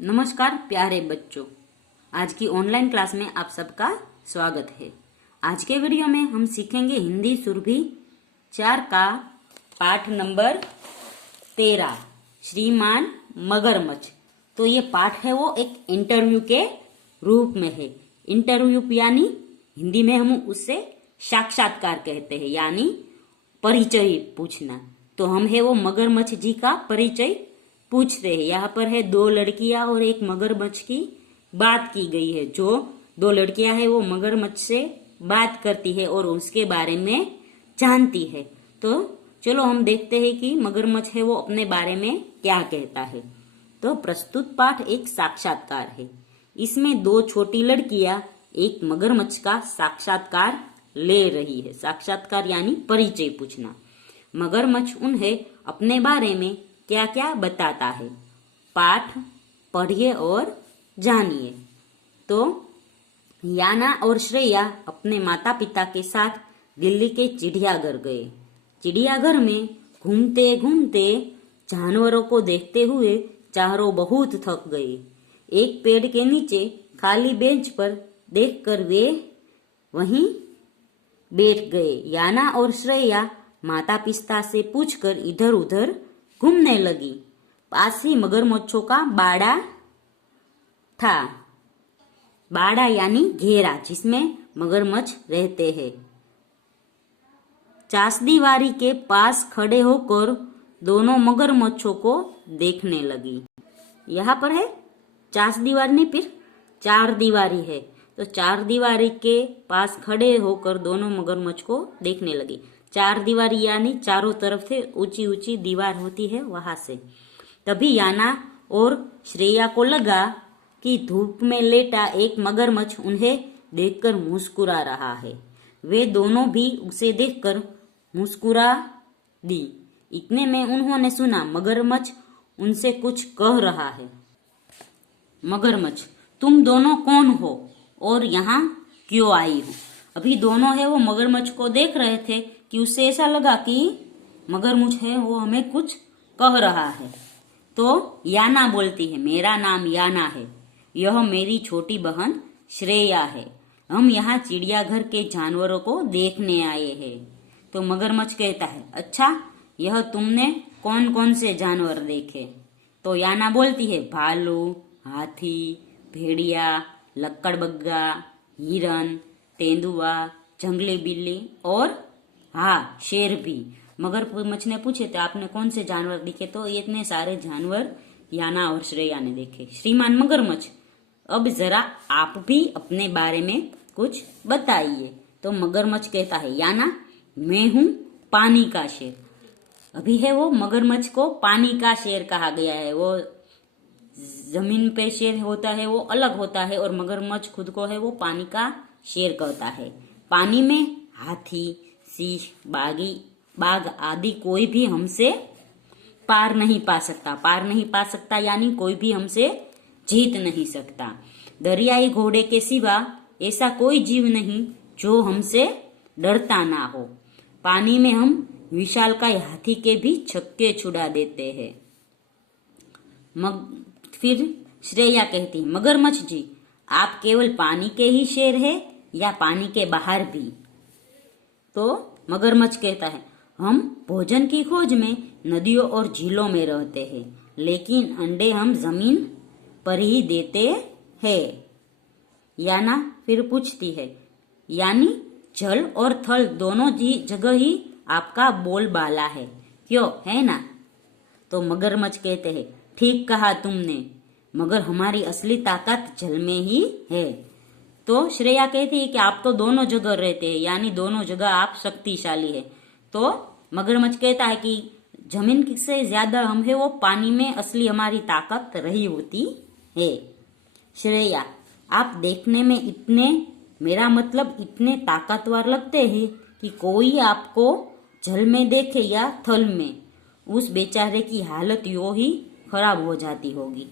नमस्कार प्यारे बच्चों, आज की ऑनलाइन क्लास में आप सबका स्वागत है। आज के वीडियो में हम सीखेंगे हिंदी सुरभि 4 का पाठ नंबर 13 श्रीमान मगरमच्छ। तो ये पाठ है वो एक इंटरव्यू के रूप में है। इंटरव्यू यानी हिंदी में हम उससे साक्षात्कार कहते हैं, यानी परिचय पूछना। तो हम है वो मगरमच्छ जी का परिचय पूछते हैं। यहाँ पर है 2 लड़कियां और एक मगरमच्छ की बात की गई है। जो 2 लड़कियां है वो मगरमच्छ से बात करती है और उसके बारे में जानती है। तो चलो हम देखते हैं कि मगरमच्छ है वो अपने बारे में क्या कहता है। तो प्रस्तुत पाठ एक साक्षात्कार है। इसमें 2 छोटी लड़कियां एक मगरमच्छ का साक्षात्कार ले रही है। साक्षात्कार यानी परिचय पूछना। मगरमच्छ उन्हें अपने बारे में क्या क्या बताता है। पाठ पढ़िए और जानिए। तो याना और श्रेया अपने माता पिता के साथ दिल्ली के चिड़ियाघर गए। चिड़ियाघर में घूमते घूमते जानवरों को देखते हुए चारों बहुत थक गए। एक पेड़ के नीचे खाली बेंच पर देखकर वे वहीं बैठ गए। याना और श्रेया माता पिता से पूछकर इधर उधर घूमने लगी। पास ही मगरमच्छों का बाड़ा था। बाड़ा यानी घेरा जिसमें मगरमच्छ रहते हैं। चासदीवारी के पास खड़े होकर दोनों मगरमच्छों को देखने लगी। यहाँ पर है चासदीवारी नहीं, फिर 4 दीवारी है। तो 4 दीवारी के पास खड़े होकर दोनों मगरमच्छ को देखने लगी। 4 दीवारी यानी चारों तरफ से ऊंची ऊंची दीवार होती है, वहां से। तभी याना और श्रेया को लगा कि धूप में लेटा एक मगरमच्छ उन्हें देखकर मुस्कुरा रहा है। वे दोनों भी उसे देखकर मुस्कुरा दी। इतने में उन्होंने सुना मगरमच्छ उनसे कुछ कह रहा है। मगरमच्छ, तुम दोनों कौन हो और यहाँ क्यों आई हो? अभी दोनों है वो मगरमच्छ को देख रहे थे कि उससे ऐसा लगा कि मगरमच्छ है वो हमें कुछ कह रहा है। तो याना बोलती है, मेरा नाम याना है, यह मेरी छोटी बहन श्रेया है। हम यहाँ चिड़ियाघर के जानवरों को देखने आए हैं। तो मगरमच्छ कहता है, अच्छा, यह तुमने कौन कौन से जानवर देखे? तो याना बोलती है, भालू, हाथी, भेड़िया, लक्कड़बग्गा, हिरन, तेंदुआ, जंगली बिल्ली और हाँ, शेर भी। मगरमच्छ ने पूछे तो आपने कौन से जानवर दिखे? तो इतने सारे जानवर याना और श्रेया ने देखे। श्रीमान मगरमच्छ, अब जरा आप भी अपने बारे में कुछ बताइए। तो मगरमच्छ कहता है, याना, मैं हूँ पानी का शेर। अभी है वो मगरमच्छ को पानी का शेर कहा गया है। वो जमीन पे शेर होता है वो अलग होता है, और मगरमच्छ खुद को है वो पानी का शेर कहता है। पानी में हाथी, सिंह, बाघ आदि कोई भी हमसे पार नहीं पा सकता। पार नहीं पा सकता यानी कोई भी हमसे जीत नहीं सकता। दरियाई घोड़े के सिवा ऐसा कोई जीव नहीं जो हमसे डरता ना हो। पानी में हम विशालकाय हाथी के भी छक्के छुड़ा देते हैं। फिर श्रेया कहती है, मगरमच्छ जी, आप केवल पानी के ही शेर है या पानी के बाहर भी? तो मगरमच्छ कहता है, हम भोजन की खोज में नदियों और झीलों में रहते हैं, लेकिन अंडे हम जमीन पर ही देते हैं। याना फिर पूछती है, यानी जल और थल दोनों जगह ही आपका बोलबाला है, क्यों, है ना? तो मगरमच्छ कहते हैं, ठीक कहा तुमने, मगर हमारी असली ताकत जल में ही है। तो श्रेया कहती है कि आप तो दोनों जगह रहते हैं, यानी दोनों जगह आप शक्तिशाली है। तो मगरमच्छ कहता है कि जमीन से ज्यादा हम है वो पानी में असली हमारी ताकत रही होती है। श्रेया, आप देखने में मेरा मतलब इतने ताकतवर लगते हैं कि कोई आपको जल में देखे या थल में, उस बेचारे की हालत यो ही खराब हो जाती होगी।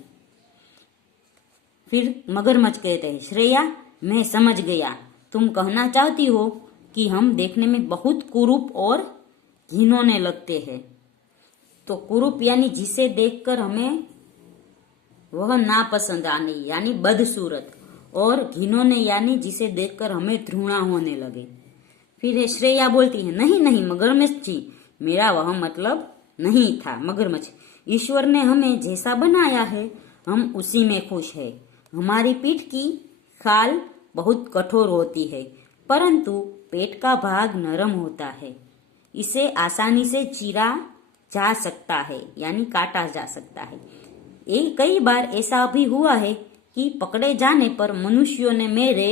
फिर मगरमच्छ कहते हैं, श्रेया, मैं समझ गया, तुम कहना चाहती हो कि हम देखने में बहुत कुरूप और घिनौने लगते हैं। तो कुरूप यानी जिसे देखकर हमें वह नापसंद आने यानी बदसूरत, और घिनौने यानी जिसे देखकर हमें घृणा होने लगे। फिर है श्रेया बोलती है, नहीं नहीं मगरमच्छ जी, मेरा वह मतलब नहीं था। मगरमच्छ, ईश्वर ने हमें जैसा बनाया है हम उसी में खुश है। हमारी पीठ की खाल बहुत कठोर होती है, परंतु पेट का भाग नरम होता है, इसे आसानी से चीरा जा सकता है यानी काटा जा सकता है। कई बार ऐसा भी हुआ है कि पकड़े जाने पर मनुष्यों ने मेरे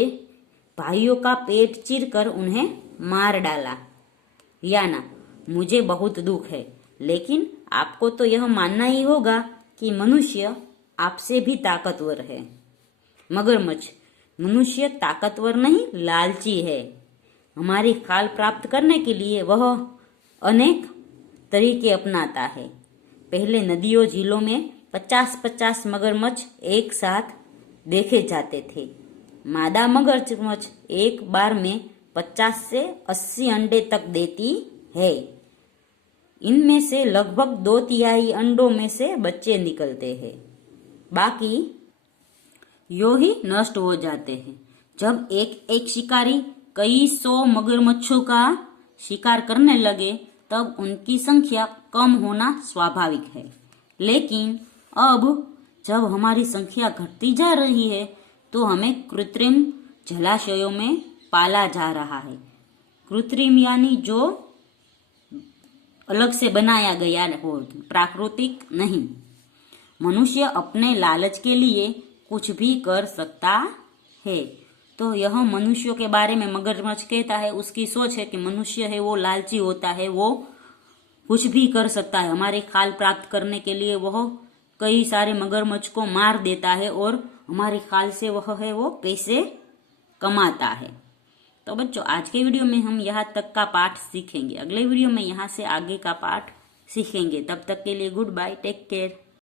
भाइयों का पेट चीरकर उन्हें मार डाला। या ना, मुझे बहुत दुख है, लेकिन आपको तो यह मानना ही होगा कि मनुष्य आपसे भी ताकतवर है। मगरमच्छ, मनुष्य ताकतवर नहीं, लालची है। हमारी खाल प्राप्त करने के लिए वह अनेक तरीके अपनाता है। पहले नदियों झीलों में 50-50 मगरमच्छ एक साथ देखे जाते थे। मादा मगरमच्छ एक बार में 50 से 80 अंडे तक देती है। इनमें से लगभग 2/3 अंडों में से बच्चे निकलते हैं, बाकी यो ही नष्ट हो जाते हैं। जब एक शिकारी कई 100 मगरमच्छों का शिकार करने लगे तब उनकी संख्या कम होना स्वाभाविक है। लेकिन अब जब हमारी संख्या घटती जा रही है तो हमें कृत्रिम जलाशयों में पाला जा रहा है। कृत्रिम यानी जो अलग से बनाया गया हो, प्राकृतिक नहीं। मनुष्य अपने लालच के लिए कुछ भी कर सकता है। तो यह मनुष्यों के बारे में मगरमच्छ कहता है, उसकी सोच है कि मनुष्य है वो लालची होता है, वो कुछ भी कर सकता है। हमारी खाल प्राप्त करने के लिए वह कई सारे मगरमच्छ को मार देता है और हमारी खाल से वह है वो पैसे कमाता है। तो बच्चों, आज के वीडियो में हम यहाँ तक का पाठ सीखेंगे। अगले वीडियो में यहाँ से आगे का पाठ सीखेंगे। तब तक के लिए गुड बाय, टेक केयर।